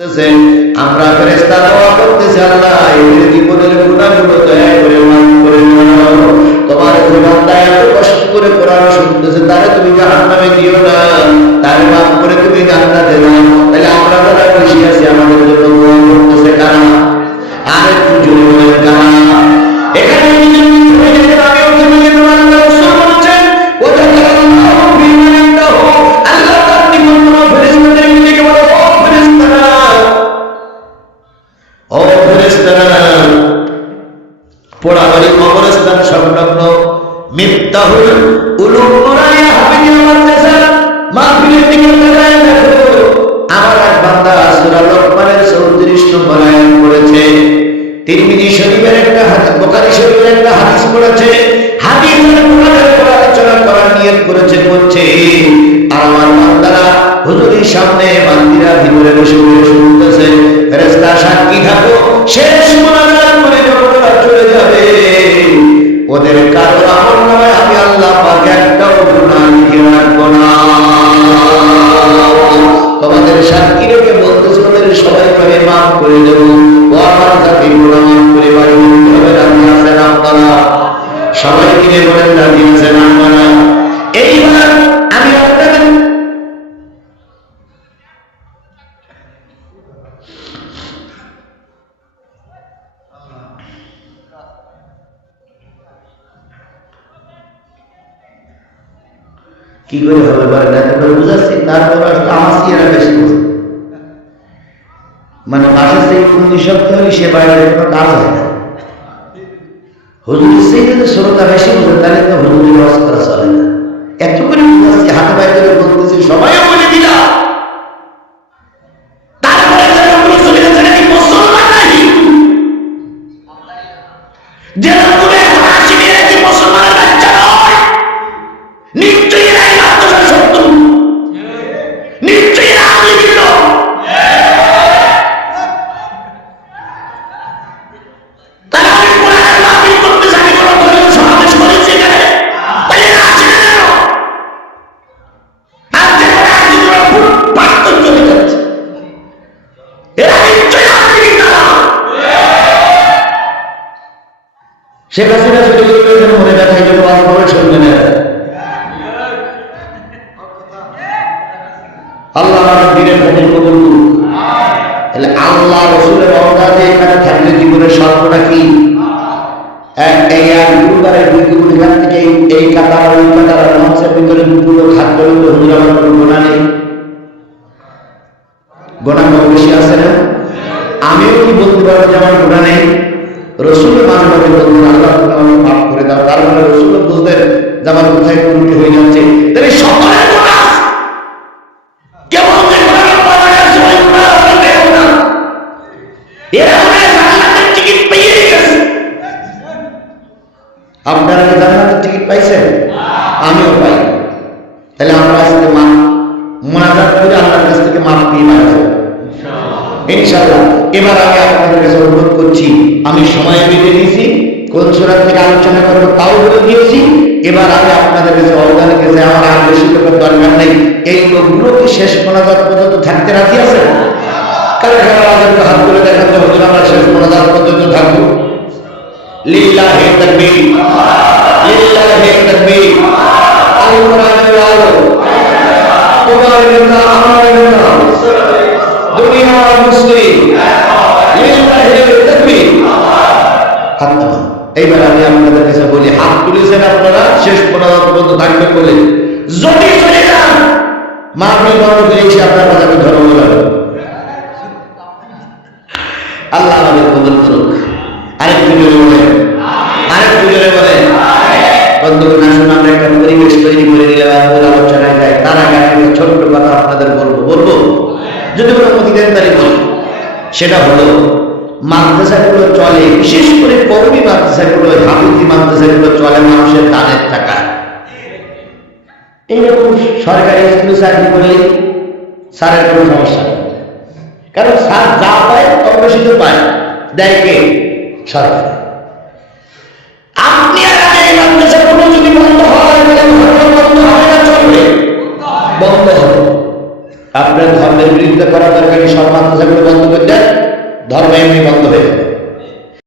আমরা ফেরেস্তা দোয়া করতেছি আল্লাহ, এদের জীবনের গুণাগুলো দয়া করে মাফ করে তোমার বান্দা এত কষ্ট করে কোরআন শুনতেছে তারে তুমি জাহান্নামে দিও না। তারে মাফ করে তুমি জান্নাতে দাও তাহলে আমরা যারা খুশি আছি সামনে বান্দিরা ভিতরে বসে বসে শুনতেছে ফেরেশতা সাক্ষী থাকো শেষ করে দেবো। জাতি করে হবে রাজি আছেন আপনারা। সবাই বলেন রাজি আছেন আপনারা। এইবার আমি আপনাদের কি করে হবে? পারে না বুঝাচ্ছি, তারপর আমার আমাসিয়ারা বেশি বোঝে মানে বাসার থেকে কুন্দি শক্ত হলে সে বাইরে কোনো কাজ হয় না। হুজুরের সেই যদি শ্রোতা বেশি বোঝে তাহলে তো হুজুরের ওয়াজ করা চলে না। এত করে বুঝাচ্ছি হাতে বাইরে করে বলতেছি, সবাই বলে দিলাম তারপরে শেখ হাসিনা চলে গেলে মনে ব্যথা জন্য ওয়াজ করে শুনবে না আল্লাহ দিনের কবুল কবুল। তাহলে আল্লাহ রসুলের অন্দাজে এখানে থাকলে জীবনের স্বল্পটা কি? এই কাতার, ওই নেই। গোনা কম আছে আমিও কি বলতে পারব যে আমার গোনা নেই? রসুল মাঝে মাঝে বলতেন আল্লাহ আমাকে মাফ করে দাও। তার মানে রসুল বুঝতেন যে আমার কোথায় ত্রুটি হয়ে যাচ্ছে? তাহলে সকলের আপনারা কি জান্নাতের টিকিট পাইছেন? আমিও পাই তাহলে আমরা আজকে মা মোনাজাত করে আল্লাহর কাছ থেকে পেয়ে ইনশাআল্লাহ, এবার আমি আপনাদের কাছে অনুরোধ করছি, আমি সময় বেঁধে দিয়েছি, কোন সুরাত থেকে আলোচনা করব তাও বলে দিয়েছি, এবার আমি আপনাদের কাছে অবদানের কাছে আমার আর বেশি লোকের দরকার নেই। এই লোকগুলোকে শেষ মোনাজাত পর্যন্ত থাকতে রাজি আছে? কারণ আমরা শেষ থাকব। আলো। তোমার নেতা আমি আপনাদের কাছে বলি, হাত তুলেছেন আপনারা, শেষ পর্যন্ত থাকবেন বলে। যদি চলে যান করে এসে আপনার ধর্ম বলেন আল্লাহ আমাদের করুক। জোরে বলেন বন্ধুগণ, আসুন আমরা একটা পরিবেশ তৈরি করে দিলে মূল আলোচনায় তার আগে ছোট্ট কথা আপনাদের বলব বলব? যদি কোনো তারিখ বলি সেটা হলো মাদ্রাসাগুলো চলে, বিশেষ করে কর্মী মাদ্রাসাগুলো, হাফিজি মাদ্রাসাগুলো চলে মানুষের দানের টাকা এইরকম সরকারি স্কুলে চাকরি করলে স্যারের কোনো সমস্যা নেই। কারণ স্যার যা পায় কম বেশি তো পায় দেয় কে? সরকার। আপনি আর আমি এই মাদ্রাসাগুলো যদি বন্ধ হয়, তাহলে বন্ধ হবে না, চলবে? বন্ধ হবে। আপনার ধর্মের বিরুদ্ধে করা দরকার সব মাদ্রাসাগুলো বন্ধ ধর্ম এমনি বন্ধ হয়ে যাবে